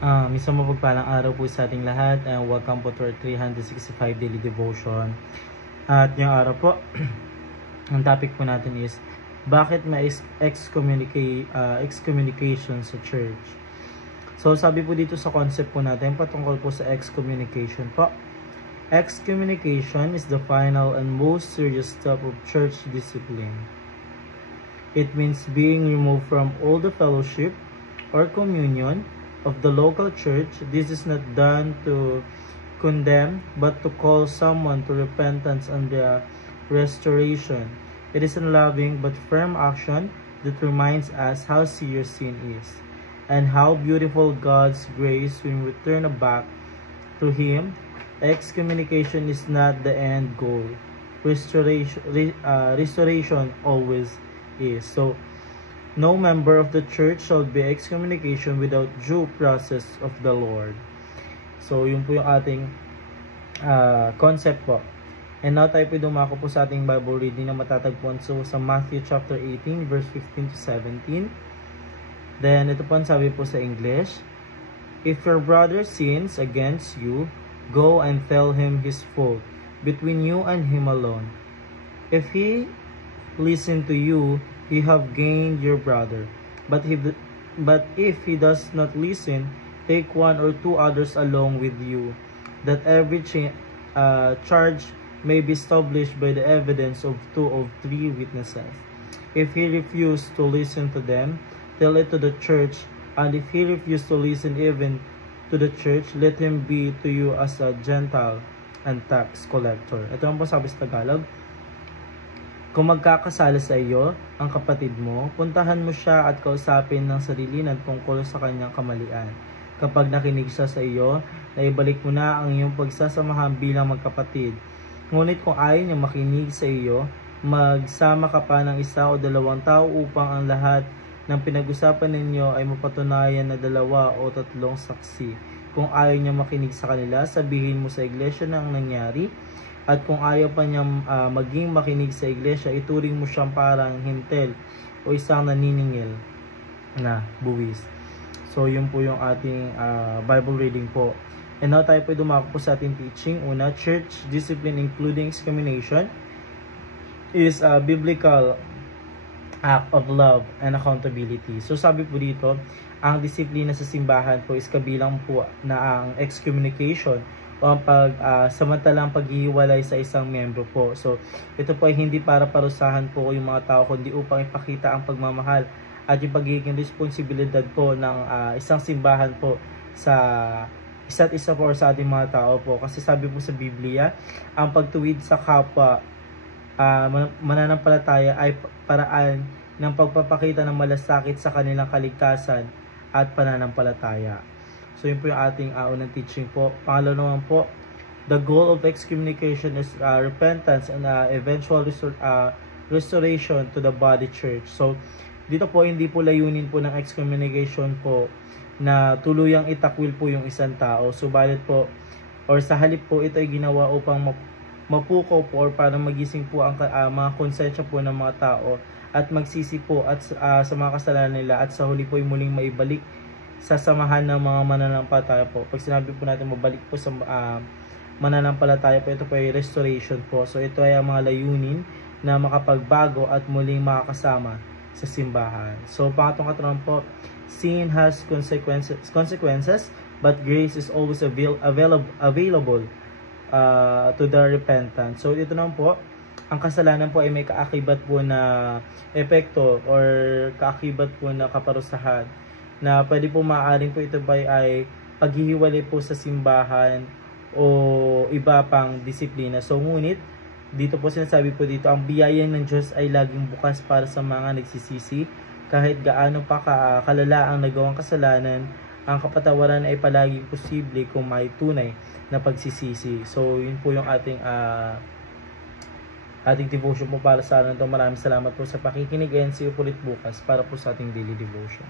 Isang mapagpalang araw po sa ating lahat and welcome po to our 365 daily devotion. At ngayong araw po, ang topic po natin is bakit may excommunication sa church. So sabi po dito sa concept po natin patungkol po sa excommunication po. Excommunication is the final and most serious step of church discipline. It means being removed from all the fellowship or communion of the local church. This is not done to condemn, but to call someone to repentance and the restoration. It is a loving but firm action that reminds us how serious sin is, and how beautiful God's grace when we turn back to Him. Excommunication is not the end goal. Restoration always is. So, no member of the church shall be excommunication without due process of the Lord. So, yun po yung ating concept po. And now tayo po dumako po sa ating Bible reading na matatagpuan sa Matthew chapter 18 verse 15 to 17. Then, ito po ang sabi po sa English. If your brother sins against you, go and tell him his fault between you and him alone. If he listen to you, you have gained your brother. But if he does not listen, take one or two others along with you, that every charge may be established by the evidence of 2 or 3 witnesses. If he refuse to listen to them, tell it to the church, and if he refuse to listen even to the church, let him be to you as a Gentile and tax collector. Ito ang po sabi sa Tagalog. Kung magkakasala sa iyo ang kapatid mo, puntahan mo siya at kausapin ng sarilinan tungkol sa kanyang kamalian. Kapag nakinig siya sa iyo, naibalik mo na ang iyong pagsasamahan bilang magkapatid. Ngunit kung ayaw niya makinig sa iyo, magsama ka pa ng 1 o 2 tao upang ang lahat ng pinag-usapan ninyo ay mapatunayan na 2 o 3 saksi. Kung ayaw niya makinig sa kanila, sabihin mo sa iglesia na ang nangyari. At kung ayaw pa niya maging makinig sa iglesia, ituring mo siyang parang hintel o isang naniningil na buwis. So, yun po yung ating Bible reading po. And now tayo po dumako po sa ating teaching. Una, church discipline including excommunication is a biblical act of love and accountability. So, sabi po dito, ang disiplina sa simbahan po is kabilang po na ang excommunication o ang samantalang paghihiwalay sa isang membro po. So, ito po ay hindi para parusahan po yung mga tao, kundi upang ipakita ang pagmamahal at yung pagiging responsibilidad po ng isang simbahan po sa isa't isa po or sa ating mga tao po. Kasi sabi po sa Biblia, ang pagtuwid sa kapwa mananampalataya ay paraan ng pagpapakita ng malasakit sa kanilang kaligtasan at pananampalataya. So, yun po yung ating unang teaching po. Pangalawa naman po, the goal of excommunication is repentance and eventual restoration to the body church. So, dito po, hindi po layunin po ng excommunication po na tuluyang itakwil po yung isang tao. Subalit po, or sa halip po, ito ay ginawa upang mapukaw po or para magising po ang mga konsensya po ng mga tao at magsisi po at sa mga kasalanan nila at sa huli po ay muling maibalik sa samahan ng mga mananampalataya po. Pag sinabi po natin mabalik po sa mananampalataya po, ito po ay restoration po. So ito ay ang mga layunin na makapagbago at muling makakasama sa simbahan. So pangatong katanungan po, sin has consequences but grace is always available to the repentant. So ito naman po, ang kasalanan po ay may kaakibat po na epekto or kaakibat po na kaparusahan na pwede po maaaring po ito ba ay paghihiwalay po sa simbahan o iba pang disiplina. So ngunit dito po sinasabi po dito, ang biyaya ng Diyos ay laging bukas para sa mga nagsisisi. Kahit gaano pa kalala ang nagawang kasalanan, ang kapatawaran ay palaging posible kung may tunay na pagsisisi. So yun po yung ating devotion po para sa araw na ito. Maraming salamat po sa pakikinig and see you ulit bukas para po sa ating daily devotion.